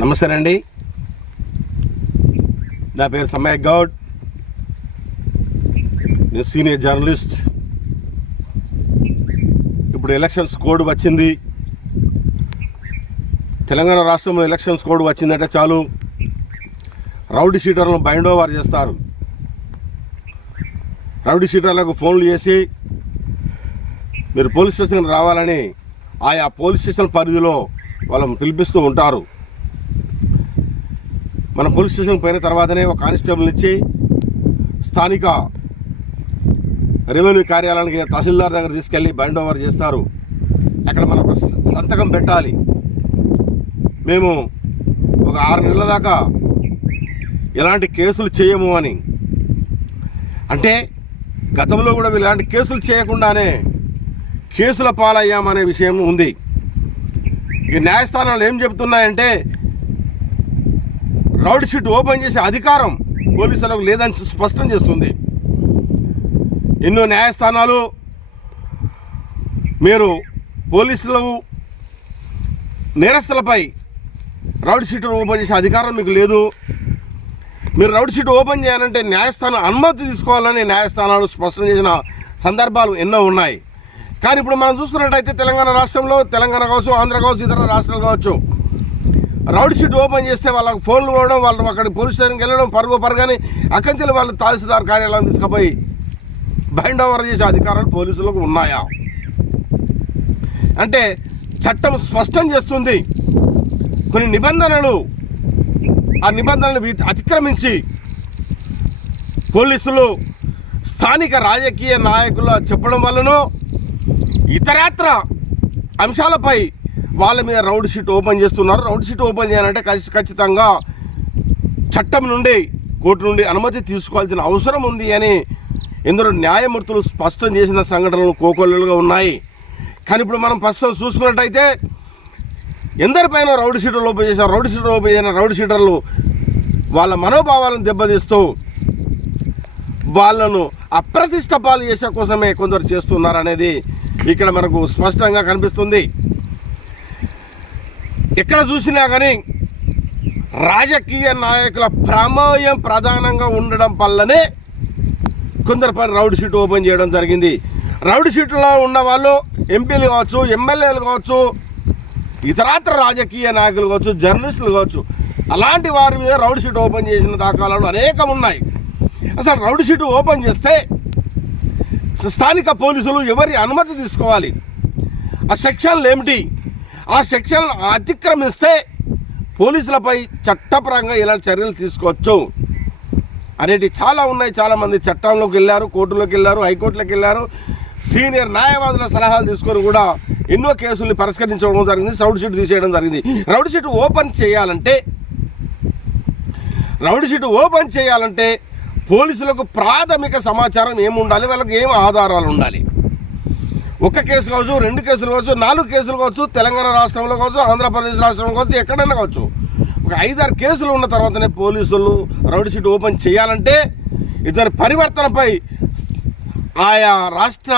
నమస్తే అండి. నా పేరు సమయ్ గౌడ్. నేను సీనియర్ జర్నలిస్ట్. ఇప్పుడు ఎలక్షన్స్ కోడ్ వచ్చింది. తెలంగాణ రాష్ట్రంలో ఎలక్షన్స్ కోడ్ వచ్చిందంటే చాలు రౌడీ షీటర్లను బైండ్ ఓవర్ చేస్తారు. రౌడీ షీటర్లకు ఫోన్లు చేసి మీరు పోలీస్ స్టేషన్కి రావాలని ఆయా పోలీస్ స్టేషన్ పరిధిలో వాళ్ళని పిలిపిస్తూ ఉంటారు. మన పోలీస్ స్టేషన్కి పోయిన తర్వాతనే ఒక కానిస్టేబుల్ ఇచ్చి స్థానిక రెవెన్యూ కార్యాలయానికి తహసీల్దార్ దగ్గర తీసుకెళ్ళి బైండ్ ఓవర్ చేస్తారు. అక్కడ మనం సంతకం పెట్టాలి. మేము ఒక 6 నెలల దాకా ఎలాంటి కేసులు చేయము అని. అంటే గతంలో కూడా ఇలాంటి కేసులు చేయకుండానే కేసుల పాలయ్యామనే విషయం ఉంది. ఈ న్యాయస్థానాలు ఏం చెబుతున్నాయంటే రౌడీ షీట్ ఓపెన్ చేసే అధికారం పోలీసులకు లేదని స్పష్టం చేస్తుంది. ఎన్నో న్యాయస్థానాలు మీరు పోలీసులు నేరస్తులపై రౌడీ షీట్ ఓపెన్ చేసే అధికారం మీకు లేదు, మీరు రౌడీ షీట్ ఓపెన్ చేయాలంటే న్యాయస్థానం అనుమతి తీసుకోవాలని న్యాయస్థానాలు స్పష్టం చేసిన సందర్భాలు ఎన్నో ఉన్నాయి. కానీ ఇప్పుడు మనం చూసుకున్నట్టయితే తెలంగాణ రాష్ట్రంలో, తెలంగాణ కావచ్చు, ఆంధ్ర కావచ్చు, ఇతర రాష్ట్రాలు కావచ్చు, రౌడీ షీట్ ఓపెన్ చేస్తే వాళ్ళకి ఫోన్లు పోవడం, వాళ్ళు అక్కడ పోలీస్ స్టేషన్కి వెళ్ళడం, పరుగని అక్కంచెలు వాళ్ళు తహసీల్దార్ కార్యాలయం తీసుకుపోయి బైండ్ ఓవర్ చేసే అధికారాలు పోలీసులకు ఉన్నాయా అంటే చట్టం స్పష్టం చేస్తుంది. కొన్ని నిబంధనలు, ఆ నిబంధనలు అతిక్రమించి పోలీసులు స్థానిక రాజకీయ నాయకుల చెప్పడం వల్లనో ఇతరత్ర అంశాలపై వాళ్ళ మీద రౌడీ షీట్ ఓపెన్ చేస్తున్నారు. రౌడీ షీట్ ఓపెన్ చేయాలంటే ఖచ్చితంగా చట్టం నుండి, కోర్టు నుండి అనుమతి తీసుకోవాల్సిన అవసరం ఉంది అని ఎందరో న్యాయమూర్తులు స్పష్టం చేసిన సంఘటనలు కోకొల్లుగా ఉన్నాయి. కానీ ఇప్పుడు మనం ప్రస్తుతం చూసుకున్నట్టయితే ఎందరిపైన రౌడీ షీటర్లు ఓపెన్ చేశారు. రౌడీ షీటర్ ఓపెన్ చేసిన రౌడీ షీటర్లు వాళ్ళ మనోభావాలను దెబ్బతీస్తూ వాళ్ళను అప్రతిష్ట పాలు చేసే కోసమే కొందరు చేస్తున్నారు అనేది ఇక్కడ మనకు స్పష్టంగా కనిపిస్తుంది. ఎక్కడ చూసినా కానీ రాజకీయ నాయకుల ప్రమేయం ప్రధానంగా ఉండడం వల్లనే కొందరిపై రౌడీ షీట్ ఓపెన్ చేయడం జరిగింది. రౌడీ షీట్లో ఉన్న వాళ్ళు ఎంపీలు కావచ్చు, ఎమ్మెల్యేలు కావచ్చు, ఇతరత్ర రాజకీయ నాయకులు కావచ్చు, జర్నలిస్టులు కావచ్చు, అలాంటి వారి మీద రౌడీ షీట్ ఓపెన్ చేసిన దాఖలాలు అనేకం ఉన్నాయి. అసలు రౌడీ షీట్ ఓపెన్ చేస్తే స్థానిక పోలీసులు ఎవరి అనుమతి తీసుకోవాలి, ఆ సెక్షన్లు ఏమిటి, ఆ సెక్షన్ అతిక్రమిస్తే పోలీసులపై చట్టపరంగా ఎలాంటి చర్యలు తీసుకోవచ్చు అనేటివి చాలా ఉన్నాయి. చాలామంది చట్టంలోకి వెళ్ళారు, కోర్టులోకి వెళ్ళారు, హైకోర్టులోకి వెళ్ళారు, సీనియర్ న్యాయవాదుల సలహాలు తీసుకొని కూడా ఎన్నో కేసుల్ని పరిష్కరించడం జరిగింది, రౌడీ షీట్ తీసేయడం జరిగింది. రౌడీ షీట్ ఓపెన్ చేయాలంటే పోలీసులకు ప్రాథమిక సమాచారం ఏముండాలి, వాళ్ళకి ఏం ఆధారాలు ఉండాలి. ఒక కేసు కావచ్చు, 2 కేసులు కావచ్చు, 4 కేసులు కావచ్చు, తెలంగాణ రాష్ట్రంలో కావచ్చు, ఆంధ్రప్రదేశ్ రాష్ట్రంలో కావచ్చు, ఎక్కడైనా కావచ్చు, ఒక 5-6 కేసులు ఉన్న తర్వాతనే పోలీసులు రౌడీ షీట్ ఓపెన్ చేయాలంటే ఇతని పరివర్తనపై ఆయా రాష్ట్ర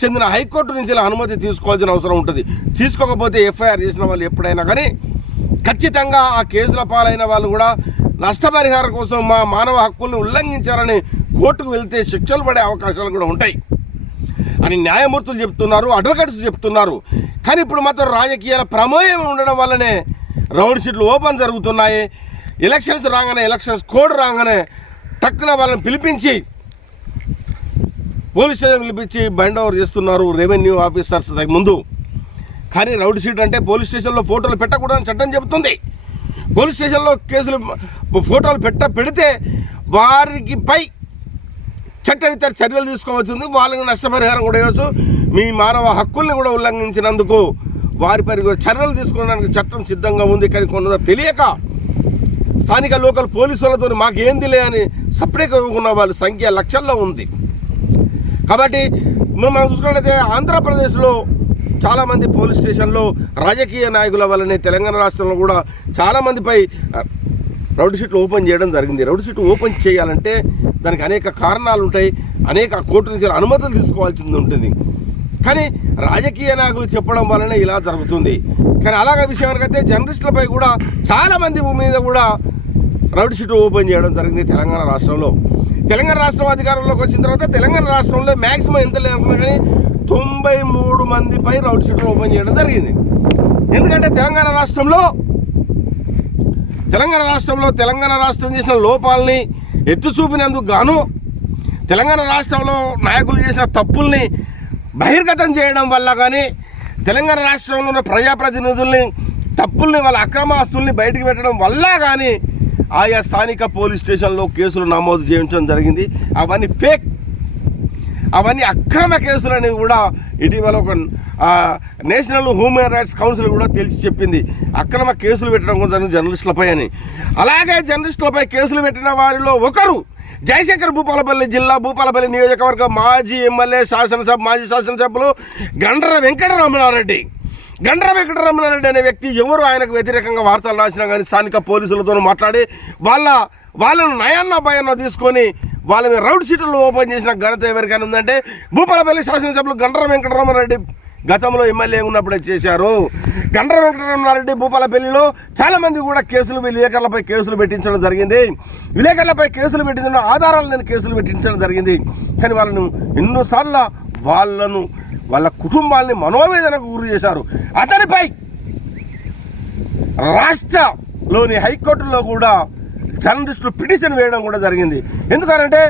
చెందిన హైకోర్టు నుంచి అనుమతి తీసుకోవాల్సిన అవసరం ఉంటుంది. తీసుకోకపోతే ఎఫ్ఐఆర్ చేసిన వాళ్ళు ఎప్పుడైనా కానీ ఖచ్చితంగా ఆ కేసుల పాలైన వాళ్ళు కూడా నష్టపరిహారం కోసం మా మానవ హక్కుల్ని ఉల్లంఘించారని కోర్టుకు వెళ్తే శిక్షలు పడే అవకాశాలు కూడా ఉంటాయి అని న్యాయమూర్తులు చెప్తున్నారు, అడ్వకేట్స్ చెప్తున్నారు. కానీ ఇప్పుడు మాత్రం రాజకీయాల ప్రమేయం ఉండడం వల్లనే రౌడీ షీట్లు ఓపెన్ జరుగుతున్నాయి. ఎలక్షన్స్ రాగానే, ఎలక్షన్స్ కోడ్ రాగానే టక్కున వాళ్ళని పిలిపించి పోలీస్ స్టేషన్ పిలిపించి బైండ్ ఓవర్ చేస్తున్నారు రెవెన్యూ ఆఫీసర్స్ ముందు. కానీ రౌడీ షీట్ అంటే పోలీస్ స్టేషన్లో ఫోటోలు పెట్టకూడదని చట్టం చెబుతుంది. పోలీస్ స్టేషన్లో కేసులు ఫోటోలు పెడితే వారికి పై చట్టరీత్యా చర్యలు తీసుకోవచ్చుంది, వాళ్ళకి నష్టపరిహారం కూడా ఇవ్వచ్చు. మీ మానవ హక్కుల్ని కూడా ఉల్లంఘించినందుకు వారిపై కూడా చర్యలు తీసుకోవడానికి చట్టం సిద్ధంగా ఉంది. కానీ కొంత తెలియక స్థానిక లోకల్ పోలీసులతో మాకేందిలే అని సపరేట్గా ఉన్న వాళ్ళ సంఖ్య లక్షల్లో ఉంది. కాబట్టి మనం చూసుకున్నట్లయితే ఆంధ్రప్రదేశ్లో చాలామంది పోలీస్ స్టేషన్లో రాజకీయ నాయకుల వల్లనే తెలంగాణ రాష్ట్రంలో కూడా చాలామందిపై రౌడీ షీట్లు ఓపెన్ చేయడం జరిగింది. రౌడీ షీట్ ఓపెన్ చేయాలంటే దానికి అనేక కారణాలు ఉంటాయి, అనేక కోర్టు నుంచి అనుమతులు తీసుకోవాల్సింది ఉంటుంది. కానీ రాజకీయ నాయకులు చెప్పడం వల్లనే ఇలా జరుగుతుంది. కానీ అలాగే విషయానికైతే జర్నలిస్టులపై కూడా చాలామంది మీద కూడా రౌడీ షీట్ ఓపెన్ చేయడం జరిగింది తెలంగాణ రాష్ట్రంలో. తెలంగాణ రాష్ట్రం అధికారంలోకి వచ్చిన తర్వాత తెలంగాణ రాష్ట్రంలో మ్యాక్సిమం ఎంత లేకున్నా కానీ 93 మందిపై రౌడీ షీట్లు ఓపెన్ చేయడం జరిగింది. ఎందుకంటే తెలంగాణ రాష్ట్రం చేసిన లోపాలని ఎత్తి చూపినందుకు గాను తెలంగాణ రాష్ట్రంలో నాయకులు చేసిన తప్పుల్ని బహిర్గతం చేయడం వల్ల కానీ తెలంగాణ రాష్ట్రంలో ఉన్న ప్రజాప్రతినిధుల్ని తప్పుల్ని వాళ్ళ అక్రమ ఆస్తుల్ని బయటికి పెట్టడం వల్ల కానీ ఆయా స్థానిక పోలీస్ స్టేషన్లో కేసులు నమోదు చేయించడం జరిగింది. అవన్నీ ఫేక్, అవన్నీ అక్రమ కేసులు అనేవి కూడా ఇటీవల ఒక నేషనల్ హ్యూమన్ రైట్స్ కౌన్సిల్ కూడా తేల్చి చెప్పింది. అక్రమ కేసులు పెట్టడం కూడా జరిగింది జర్నలిస్టులపై అని. అలాగే జర్నలిస్టులపై కేసులు పెట్టిన వారిలో ఒకరు జయశంకర్ భూపాలపల్లి జిల్లా భూపాలపల్లి నియోజకవర్గ మాజీ ఎమ్మెల్యే మాజీ శాసనసభ్యులు గండ్ర వెంకటరమణారెడ్డి అనే వ్యక్తి ఎవరు ఆయనకు వ్యతిరేకంగా వార్తలు రాసినా కానీ స్థానిక పోలీసులతో మాట్లాడి వాళ్ళను నయాన్న భయాన్న తీసుకొని వాళ్ళ మీద రౌడ్ షీట్లు ఓపెన్ చేసిన ఘనత ఎవరికైనా ఉందంటే భూపాలపల్లి శాసనసభ్యులు గండ్ర వెంకటరమణారెడ్డి గతంలో ఎమ్మెల్యే ఉన్నప్పుడే చేశారు. గండ్ర వెంకటరమణారెడ్డి భూపాలపల్లిలో చాలామంది కూడా విలేకరులపై కేసులు పెట్టించడం జరిగింది. విలేకరులపై కేసులు పెట్టించడం ఆధారాలు నేను కేసులు పెట్టించడం జరిగింది. కానీ వాళ్ళను ఎన్నోసార్లు వాళ్ళ కుటుంబాన్ని మనోవేదనకు గురి చేశారు. అతనిపై రాష్ట్రలోని హైకోర్టులో కూడా జర్నలిస్టులు పిటిషన్ వేయడం కూడా జరిగింది. ఎందుకంటే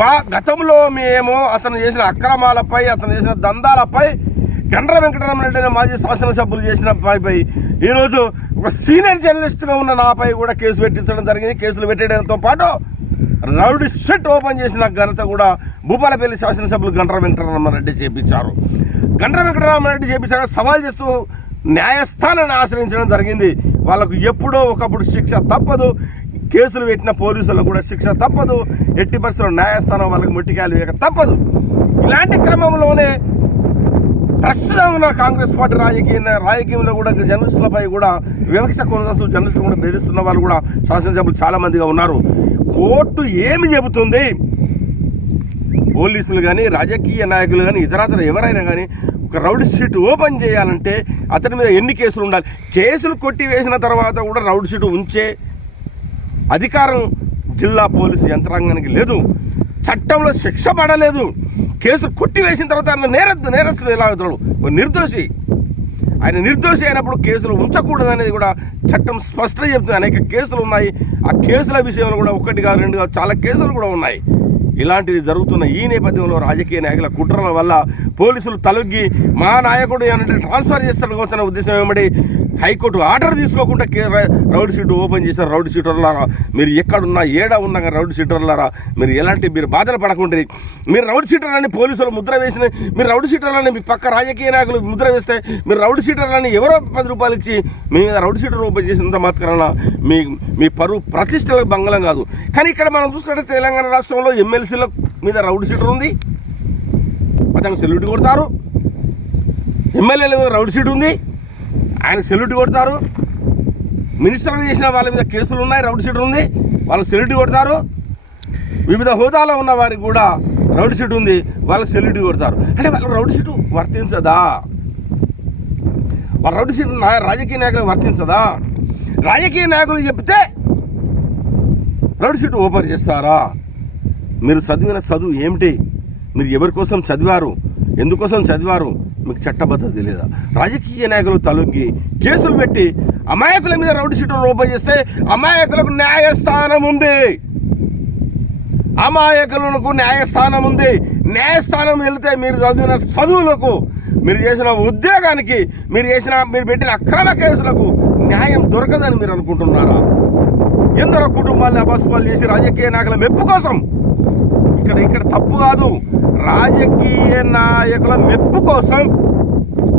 మా గతంలో మేము అతను చేసిన అక్రమాలపై అతను చేసిన దందాలపై గండ్ర వెంకటరమణారెడ్డి అనే మాజీ శాసనసభ్యులు చేసిన పైపై ఈరోజు ఒక సీనియర్ జర్నలిస్ట్గా ఉన్న నాపై కూడా కేసు పెట్టించడం జరిగింది. కేసులు పెట్టడంతో పాటు రౌడీ షీట్ ఓపెన్ చేసిన ఘనత కూడా భూపాలపల్లి శాసనసభ్యులు గండ్ర వెంకటరమణారెడ్డి చేపించారు. సవాల్ చేస్తూ న్యాయస్థానాన్ని ఆశ్రయించడం జరిగింది. వాళ్ళకు ఎప్పుడో ఒకప్పుడు శిక్ష తప్పదు, కేసులు పెట్టిన పోలీసులకు కూడా శిక్ష తప్పదు, ఎట్టి పరిస్థితుల్లో న్యాయస్థానం వాళ్ళకి ముట్టికాయలు వేయక తప్పదు. ఇలాంటి క్రమంలోనే ప్రస్తుతం ఉన్న కాంగ్రెస్ పార్టీ రాజకీయంలో కూడా జర్నలిస్టులపై కూడా వివక్ష కొనసాగుతూ జర్నలిస్టులు కూడా బెదిరిస్తున్న వాళ్ళు కూడా శాసనసభ్యులు చాలా మందిగా ఉన్నారు. కోర్టు ఏమి చెబుతుంది? పోలీసులు కానీ రాజకీయ నాయకులు కానీ ఇతరాతర ఎవరైనా కానీ ఒక రౌడీ షీట్ ఓపెన్ చేయాలంటే అతని మీద ఎన్ని కేసులు ఉండాలి? కేసులు కొట్టివేసిన తర్వాత కూడా రౌడీ షీట్ ఉంచే అధికారం జిల్లా పోలీసు యంత్రాంగానికి లేదు. చట్టంలో శిక్ష పడలేదు. కేసులు కొట్టివేసిన తర్వాత ఆయన నేరస్తులు ఎలా అవుతాడు? నిర్దోషి. ఆయన నిర్దోషి అయినప్పుడు కేసులు ఉంచకూడదు అనేది కూడా చట్టం స్పష్టంగా చెప్తుంది. అనేక కేసులు ఉన్నాయి. ఆ కేసుల విషయంలో కూడా 1 కాదు 2 కాదు చాలా కేసులు కూడా ఉన్నాయి. ఇలాంటిది జరుగుతున్న ఈ నేపథ్యంలో రాజకీయ నాయకుల కుట్రల వల్ల పోలీసులు తలొగ్గి మా నాయకుడు ఏమంటే ట్రాన్స్ఫర్ చేస్తాడు వచ్చిన ఉద్దేశం ఏమిటి హైకోర్టు ఆర్డర్ తీసుకోకుండా రౌడీ షీట్ ఓపెన్ చేశారు. రౌడీ షీటర్లారా మీరు ఎక్కడున్నా ఉన్నా రౌడీ షీటర్లారా మీరు బాధలు పడకుండా మీరు రౌడీ షీటర్లని పోలీసులు ముద్ర వేసిన మీరు రౌడీ షీటర్లని మీ పక్క రాజకీయ నాయకులు ముద్ర వేస్తే మీరు రౌడీ షీటర్లని ఎవరో 10 రూపాయలు ఇచ్చి మీ మీద రౌడీ షీటర్ ఓపెన్ చేసినంత మాత్రాన మీ పరువు ప్రతిష్టలకు భంగలం కాదు. కానీ ఇక్కడ మనం చూసుకుంటే తెలంగాణ రాష్ట్రంలో ఎమ్మెల్సీల మీద రౌడీ షీటర్ ఉంది, అతను సెల్యూట్ కొడతారు. ఎమ్మెల్యేల మీద రౌడీ షీట్ ఉంది, ఆయన సెల్యూట్ కొడతారు. మినిస్టర్లు చేసిన వాళ్ళ మీద కేసులు ఉన్నాయి, రౌడీ షీట్ ఉంది, వాళ్ళకి సెల్యూట్ కొడతారు. వివిధ హోదాలో ఉన్న వారికి కూడా రౌడీ షీట్ ఉంది, వాళ్ళకి సెల్యూట్ కొడతారు. అంటే వాళ్ళకి రౌడీ షీట్ వర్తించదా? వాళ్ళ రౌడీ షీట్ రాజకీయ నాయకులకు వర్తించదా? రాజకీయ నాయకులు చెప్తే రౌడీ షీట్ ఓపెన్ చేస్తారా? మీరు చదివిన చదువు ఏమిటి? మీరు ఎవరి కోసం చదివారు? ఎందుకోసం చదివారు? మీకు చట్టబద్ధత లేదా? రాజకీయ నాయకులు తలొగ్గి కేసులు పెట్టి అమాయకుల మీద రౌడీ షీట్లు ఓపెన్ చేస్తే అమాయకులకు న్యాయస్థానం ఉంది. అమాయకులకు న్యాయస్థానం ఉంది. న్యాయస్థానం వెళితే మీరు చదివిన చదువులకు, మీరు చేసిన ఉద్యోగానికి, మీరు పెట్టిన అక్రమ కేసులకు న్యాయం దొరకదని మీరు అనుకుంటున్నారా? ఎందరో కుటుంబాలను అపస్పాలు చేసి రాజకీయ నాయకుల మెప్పు కోసం, ఇక్కడ తప్పు కాదు, రాజకీయ నాయకుల మెప్పు కోసం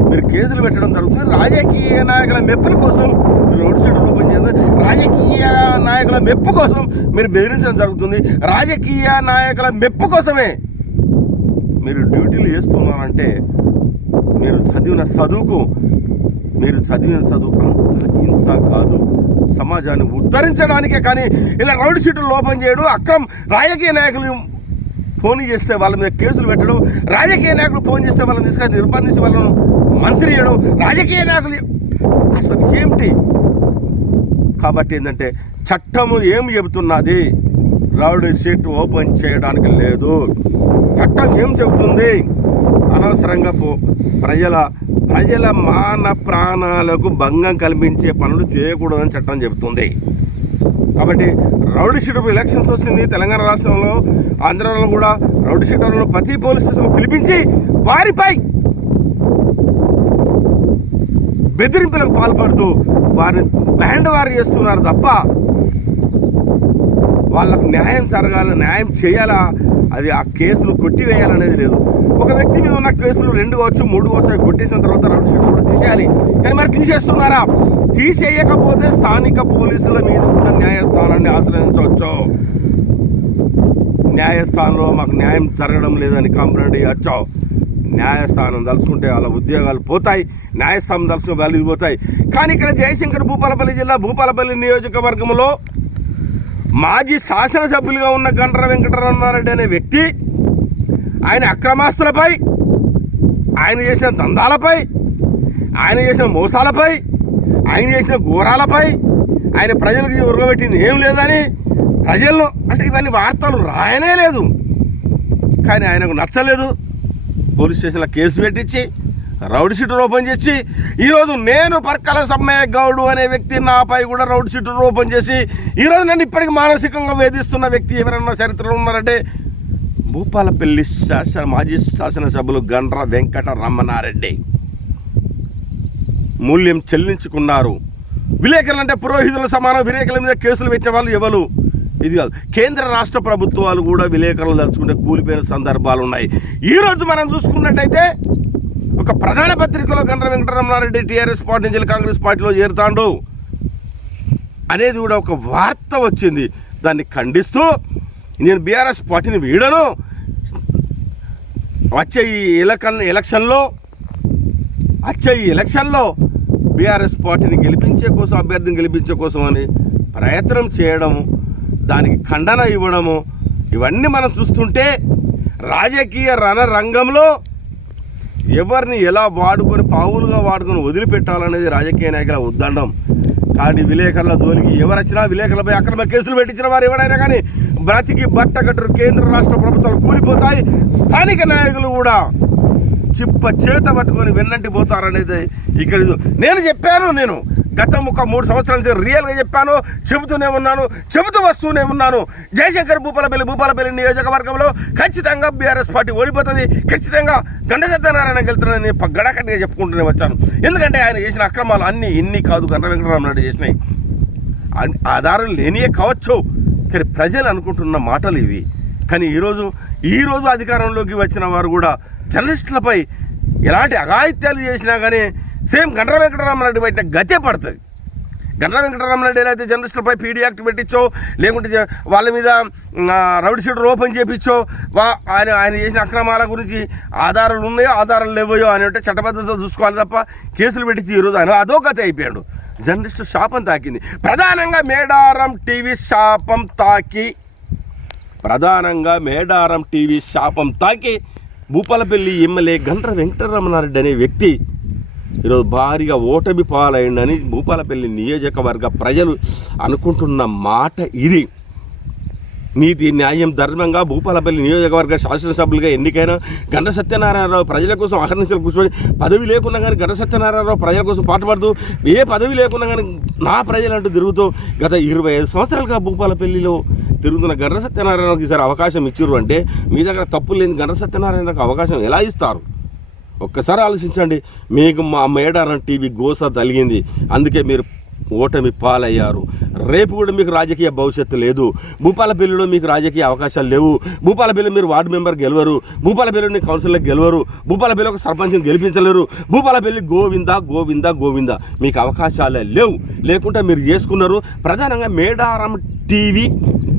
మీరు కేసులు పెట్టడం జరుగుతుంది. రాజకీయ నాయకుల మెప్పుల కోసం మీరు రోడ్ షీట్ ఓపెన్ చేస్తారు. రాజకీయ నాయకుల మెప్పు కోసం మీరు బెదిరించడం జరుగుతుంది. రాజకీయ నాయకుల మెప్పు కోసమే మీరు డ్యూటీలు చేస్తున్నారంటే మీరు చదివిన చదువు అంత ఇంత కాదు. సమాజాన్ని ఉద్ధరించడానికే కానీ ఇలా రౌడ్ షీట్లు ఓపెన్ చేయడం రాజకీయ నాయకులు ఫోన్ చేస్తే వాళ్ళ మీద కేసులు పెట్టడం, రాజకీయ నాయకులు ఫోన్ చేస్తే వాళ్ళని తీసుకొని నిర్బంధించి వాళ్ళను మంత్రి చేయడం, రాజకీయ నాయకులు అసలు ఏమిటి? కాబట్టి ఏంటంటే చట్టము ఏం చెబుతున్నది? రౌడీ షీట్ ఓపెన్ చేయడానికి లేదు. చట్టం ఏం చెబుతుంది? అనవసరంగా ప్రజల మాన ప్రాణాలకు భంగం కల్పించే పనులు చేయకూడదని చట్టం చెబుతుంది. కాబట్టి రౌడీ షీటర్ ఎలక్షన్స్ వచ్చింది తెలంగాణ రాష్ట్రంలో, ఆంధ్రాలో కూడా రౌడీ షీటర్లను ప్రతి పోలీస్ స్టేషన్లో పిలిపించి వారిపై బెదిరింపులకు పాల్పడుతూ వారిని బ్యాండ్ వారు చేస్తున్నారు తప్ప వాళ్ళకు న్యాయం జరగాలి, న్యాయం చేయాలా, అది ఆ కేసులు కొట్టివేయాలనేది లేదు. ఒక వ్యక్తి మీద ఉన్న కేసులు 2 కావచ్చు 3 కావచ్చు అవి కొట్టేసిన తర్వాత రౌడీ షీటర్ కూడా తీసేయాలి. కానీ మరి తీసేస్తున్నారా? తీసేయకపోతే స్థానిక పోలీసుల మీద కూడా న్యాయస్థానాన్ని ఆశ్రయించవచ్చు. న్యాయస్థానంలో మాకు న్యాయం జరగడం లేదని కంప్లైంట్ ఇవ్వచ్చు. న్యాయస్థానం తలుచుకుంటే వాళ్ళ ఉద్యోగాలు పోతాయి, న్యాయస్థానం తలుచుకునే వాళ్ళు పోతాయి. కానీ ఇక్కడ జయశంకర్ భూపాలపల్లి జిల్లా భూపాలపల్లి నియోజకవర్గంలో మాజీ శాసనసభ్యులుగా ఉన్న గండ్ర వెంకటరమణారెడ్డి అనే వ్యక్తి ఆయన అక్రమాస్తులపై, ఆయన చేసిన దందాలపై, ఆయన చేసిన మోసాలపై, ఆయన చేసిన ఘోరాలపై, ఆయన ప్రజలకు ఉరగబెట్టింది ఏం లేదని ప్రజలను అంటే ఇవన్నీ వార్తలు రాయనే లేదు. కానీ ఆయనకు నచ్చలేదు. పోలీస్ స్టేషన్లో కేసు పెట్టించి రౌడీ షీటర్ ఓపెన్ చేసి ఈరోజు నేను పర్కల సమ్మయ్య గౌడు అనే వ్యక్తి నాపై కూడా రౌడీ షీటర్ ఓపెన్ చేసి ఈరోజు నన్ను ఇప్పటికీ మానసికంగా వేధిస్తున్న వ్యక్తి ఎవరన్నా చరిత్రలో ఉన్నారంటే భూపాలపల్లి మాజీ శాసనసభ్యులు గండ్ర వెంకటరమణారెడ్డి. మూల్యం చెల్లించుకున్నారు. విలేకరులు అంటే పురోహితుల సమానం, విలేకరుల మీద కేసులు పెట్టిన వాళ్ళు ఎవరు? ఇది కాదు. కేంద్ర రాష్ట్ర ప్రభుత్వాలు కూడా విలేకరులు తలుచుకుంటే కూలిపోయిన సందర్భాలు ఉన్నాయి. ఈరోజు మనం చూసుకున్నట్టయితే ఒక ప్రధాన పత్రికలో గండ్ర వెంకటరమణారెడ్డి టీఆర్ఎస్ పార్టీ నుంచి కాంగ్రెస్ పార్టీలో చేరుతాడు అనేది కూడా ఒక వార్త వచ్చింది. దాన్ని ఖండిస్తూ నేను బీఆర్ఎస్ పార్టీని వీడను, వచ్చే ఈ ఎలక్షన్లో బీఆర్ఎస్ పార్టీని గెలిపించే కోసం, అభ్యర్థిని గెలిపించే కోసం అని ప్రయత్నం చేయడము, దానికి ఖండన ఇవ్వడము, ఇవన్నీ మనం చూస్తుంటే రాజకీయ రణరంగంలో ఎవరిని ఎలా పావులుగా వాడుకొని వదిలిపెట్టాలనేది రాజకీయ నాయకుల ఉద్దండం. కానీ విలేకరుల జోలికి ఎవరు వచ్చినా, విలేకరులపై అక్రమ కేసులు పెట్టించిన వారు ఎవరైనా కానీ బ్రతికి బట్టగట్టరు. కేంద్ర రాష్ట్ర ప్రభుత్వాలు కూలిపోతాయి. స్థానిక నాయకులు కూడా చిప్ప చేత పట్టుకొని వెన్నంటి పోతారనేది ఇక్కడ నేను చెప్పాను. నేను గత 3 సంవత్సరాల నుంచి రియల్గా చెప్పాను, చెబుతూ వస్తూనే ఉన్నాను. జయశంకర్ భూపాలపల్లి నియోజకవర్గంలో ఖచ్చితంగా బీఆర్ఎస్ పార్టీ ఓడిపోతుంది, ఖచ్చితంగా గండ సత్యనారాయణ గెలుతున్నానని గడకటిగా చెప్పుకుంటూనే వచ్చాను. ఎందుకంటే ఆయన చేసిన అక్రమాలు అన్నీ ఇన్ని కాదు, గండ్ర వెంకటరమణారెడ్డి చేసినాయి. ఆధారం లేనియే కావచ్చు, కానీ ప్రజలు అనుకుంటున్న మాటలు ఇవి. కానీ ఈరోజు అధికారంలోకి వచ్చిన వారు కూడా జర్నలిస్టులపై ఎలాంటి అఘాయిత్యాలు చేసినా కానీ సేమ్ గండ్ర వెంకటరమణారెడ్డి బయట గతే పడుతుంది. గండ్ర వెంకటరమణారెడ్డి అయితే జర్నలిస్టులపై పీడీ యాక్ట్ పెట్టించో, లేకుంటే వాళ్ళ మీద రౌడీ షీటర్ ఓపెన్ చేయించో, ఆయన చేసిన అక్రమాల గురించి ఆధారాలు ఉన్నాయో ఆధారాలు లేవయో అని అంటే చట్టబద్ధత చూసుకోవాలి తప్ప కేసులు పెట్టించి ఈరోజు ఆయన అదో గత అయిపోయాడు. జర్నలిస్టు శాపం తాకింది. ప్రధానంగా మేడారం టీవీ శాపం తాకి భూపాలపల్లి ఎమ్మెల్యే గండ్ర వెంకటరమణారెడ్డి అనే వ్యక్తి ఈరోజు భారీగా ఓటమి పాలైందని భూపాలపల్లి నియోజకవర్గ ప్రజలు అనుకుంటున్న మాట ఇది. నీతి న్యాయం ధర్మంగా భూపాలపల్లి నియోజకవర్గ శాసనసభ్యులుగా ఎన్నికైన గండ్ర సత్యనారాయణరావు ప్రజల కోసం అహర్నిశలు కూర్చొని పదవి లేకున్నా కానీ గండ్ర సత్యనారాయణరావు ప్రజల కోసం పాటుపడుతూ ఏ పదవి లేకున్నా కానీ నా ప్రజలంటూ తిరుగుతూ గత 25 సంవత్సరాలుగా భూపాలపల్లిలో తిరుగుతున్న గండ్ర సత్యనారాయణరావుకి ఈసారి అవకాశం ఇచ్చిర్రు అంటే మీ దగ్గర తప్పు లేని గండ్ర సత్యనారాయణరావుకి అవకాశం ఎలా ఇస్తారు? ఒక్కసారి ఆలోచించండి. మీకు మా మేడారం టీవీ గోస తలిగింది, అందుకే మీరు ఓటమి పాలయ్యారు. రేపు కూడా మీకు రాజకీయ భవిష్యత్తు లేదు. భూపాలపల్లిలో మీకు రాజకీయ అవకాశాలు లేవు. భూపాలపల్లి మీరు వార్డు మెంబర్ గెలవరు, భూపాలపల్లిని కౌన్సిలర్ గెలవరు, భూపాలపల్లి ఒక సర్పంచ్ని గెలిపించలేరు. భూపాలపల్లి గోవిందా మీకు అవకాశాలే లేవు. లేకుంటే మీరు చేసుకున్నారు. ప్రధానంగా మేడారం టీవీ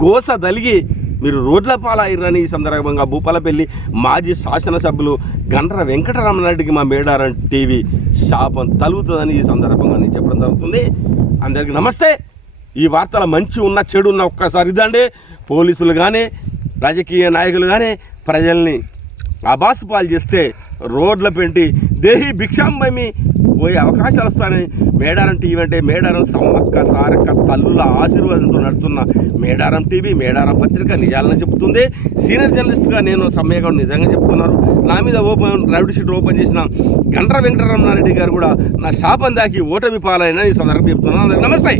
గోస తలిగి మీరు రోడ్ల పాలయ్యారని ఈ సందర్భంగా భూపాలపల్లి మాజీ శాసనసభ్యులు గండ్ర వెంకటరమణారెడ్డికి మా మేడారం టీవీ శాపం తలుగుతుందని ఈ సందర్భంగా నేను చెప్పడం జరుగుతుంది. అందరికీ నమస్తే. ఈ వార్తల మంచి ఉన్న చెడు ఉన్న ఒక్కసారి ఇదండి. పోలీసులు కానీ రాజకీయ నాయకులు కానీ ప్రజల్ని అబాసు పాలు చేస్తే రోడ్ల పెంటి దేహి భిక్షాంబమి పోయే అవకాశాలు వస్తాయని మేడారం టీవీ అంటే మేడారం సమ్మక్క సారక్క తల్లుల ఆశీర్వాదంతో నడుస్తున్న మేడారం టీవీ మేడారం పత్రిక నిజాలను చెప్తుంది. సీనియర్ జర్నలిస్ట్గా నేను సమ్మయ్య నిజంగా చెప్తున్నారు. నా మీద రౌడీ షీట్ ఓపెన్ చేసిన గండ్ర వెంకటరమణారెడ్డి గారు కూడా నా శాపం దాకి ఓటమి పాలైన ఈ సందర్భం చెప్తున్నాను. అందరికీ నమస్తే.